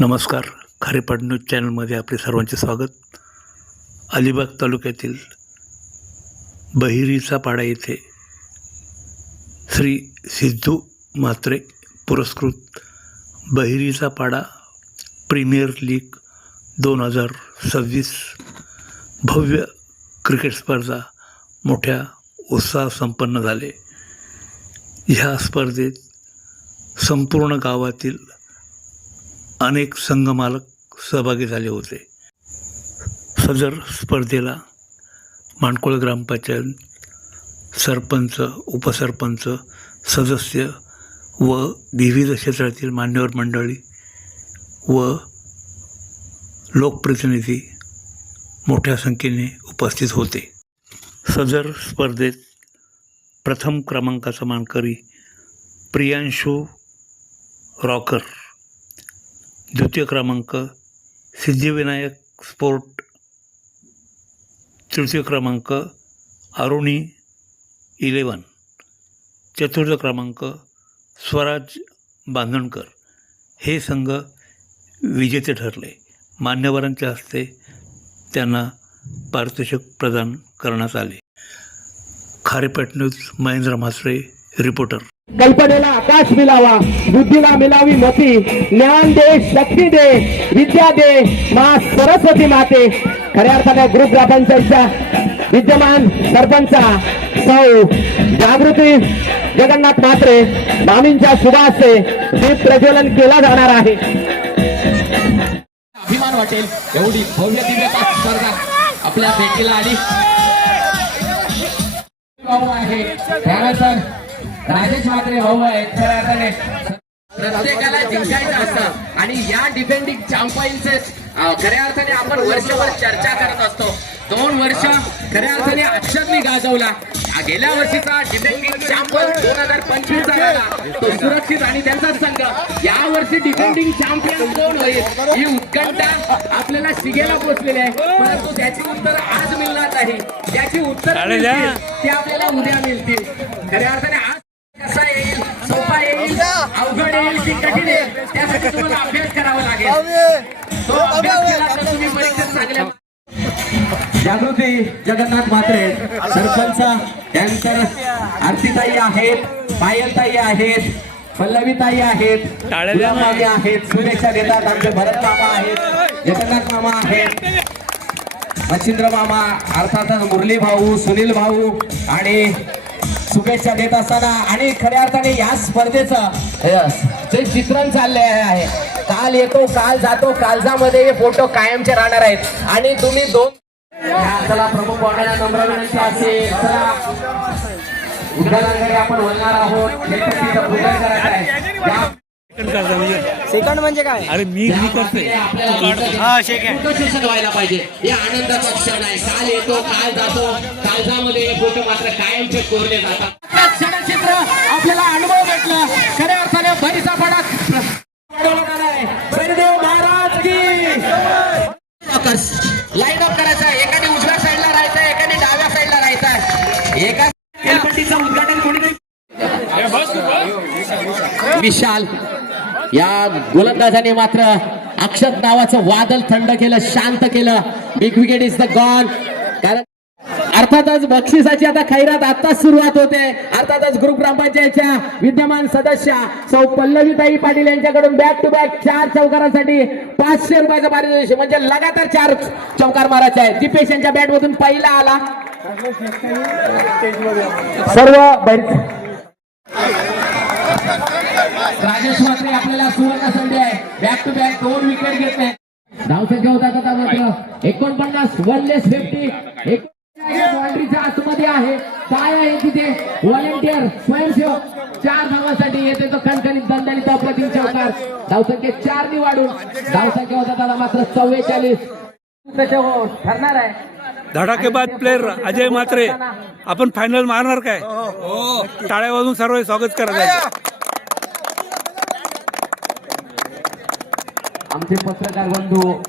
नमस्कार. खारेपाट न्यूज चॅनलमध्ये आपले सर्वांचे स्वागत. अलिबाग तालुक्यातील बहिरीचा पाडा येथे श्री सिद्धू म्हात्रे पुरस्कृत बहिरीचा पाडा प्रीमियर लीग 2026 भव्य क्रिकेट स्पर्धा मोठ्या उत्साहात संपन्न झाले. ह्या स्पर्धेत संपूर्ण गावातील अनेक संघमालक सहभागी झाले होते. सदर स्पर्धेला माणकोळ ग्रामपंचायत, सरपंच, उपसरपंच, सदस्य व विविध क्षेत्रातील मान्यवर मंडळी व लोकप्रतिनिधी मोठ्या संख्येने उपस्थित होते. सदर स्पर्धेत प्रथम क्रमांकाचा मानकरी प्रियांशू रॉकर, द्वितीय क्रमांक सिद्धिविनायक स्पोर्ट, तृतीय क्रमांक अरुणी 11, चतुर्थ क्रमांक स्वराज बांधणकर हे संघ विजेते ठरले. मान्यवरांच्या हस्ते त्यांना पारितोषिक प्रदान करण्यात आले. खारेपाट न्यूज महेंद्र म्हात्रे रिपोर्टर. कल्पनेला आकाश मिलावा, बुद्धीला मिलावी मती, ज्ञान दे, शक्ती दे, विद्या दे, मा सरस्वती माते. खऱ्या अर्थाने ग्रुप ग्रामपंचायतच्या विद्यमान सरपंचा सौ जागृती जगन्नाथ म्हात्रे मामींच्या शुभासे दीप प्रज्वलन केला जाणार आहे. अभिमान वाटेल एवढी भव्य दिव्य स्पर्धा आपल्या भेटीला आली आहे. त्यानंतर राजेश म्हात्रे भाऊ आहेत. खऱ्या अर्थाने प्रत्येकाला जिंकायचं असतं आणि या डिफेंडिंग चॅम्पियनचे खऱ्या अर्थाने आपण वर्षभर चर्चा करत असतो. 2 वर्ष खऱ्या अर्थाने अक्षरनी गाजवला. गेल्या वर्षीचा डिफेंडिंग चॅम्पियन 2025 झाला तो सुरक्षित आणि त्यांचा संघ. या वर्षी डिफेंडिंग चॅम्पियन कोण होईल ही उत्कंठा आपल्याला शिगेला पोहोचलेली आहे. परंतु त्याची उत्तर आज मिळणार नाही. त्याची उत्तर ते आपल्याला उद्या मिळतील. खऱ्या अर्थाने आज कसा येईल, सोपा येईल, अवघड येईल की कठीण येईल त्यासाठी तुम्हाला अभ्यास करावा लागेल. तो अभ्यास केला तर तुम्ही परीक्षेत चांगल्या. जागृती जगन्नाथ म्हात्रे सरपंच, त्यानंतर आरतीताई आहेत, पायलताई आहेत, पल्लवीताई आहेत, गुलाबमामी आहेत, शुभेच्छा देतात. आमचे भरत मामा आहेत, जगन्नाथ मामा आहेत, मच्छिंद्र मामा, अर्थातच मुरली भाऊ, सुनील भाऊ आणि शुभेच्छा देत असताना आणि खऱ्या अर्थाने या स्पर्धेचं जे चित्रण चालले आहे, काल येतो काल जातो, कालजामध्ये हे फोटो कायमचे राहणार आहेत. आणि तुम्ही चला प्रमुख पाहुण्यांना नम्र विनंती असेल, चला उद्घाटनाकडे आपण वळणार आहोत. सेकंड म्हणजे काय? अरे मी करते व्हायला पाहिजे. हे आनंदाचा क्षण आहे. काल येतो काल जातो, काळजामध्ये हे फोटो मात्र कायमचे कोरले जातात. क्षणचित्र आपल्याला अनुभव भेटला. खऱ्या अर्थाने भरीचा पाडा सैनिदेव महाराज की. लाईन अप करायचा. एकाने उजव्या साईडला राहायचं, एकाने डाव्या साईडला राहायचं. एका खेळपट्टीचं उद्घाटन कोणी विशाल या गोलंदाजाने मात्र अक्षत नावाचं वादळ थंड केलं, शांत केलं. Big wicket is the gone. कारण अर्थातच बक्षिसाची आता खैरात आताच सुरुवात होते. अर्थातच ग्रुप ग्रामपंचायतच्या विद्यमान सदस्य सौ पल्लवीताई पाटील यांच्याकडून बॅक टू बॅक 4 चौकारांसाठी 500 रुपयाचं पारितोषिक, म्हणजे लगातार 4 चौकार मारायचे आहे. दीपेश यांच्या बॅट मधून पहिला आला. सर्व राजेश म्हात्रे आपल्याला सुवर्ण संधी आहे. बॅक टू बॅक 2 विकेट घेतले. धावसंख्या होता आता मात्र 49, 1/50. बाउंड्रीच्या आतमध्ये आहे. काय आहे तिथे व्हॉलेंटियर स्वयंसेवक 4 धावांसाठी येते तो खणखणीत दणदणीत अप्रतिम चौकार. धावसंख्या 4 ने वाढून धावसंख्या होता आता मात्र 44 ठरणार आहे. धडाकेबाद प्लेयर अजय म्हात्रे, आपण फायनल मारणार काय? टाळ्या वाजून सर्व स्वागत करायचं. आमचे पत्रकार बंधू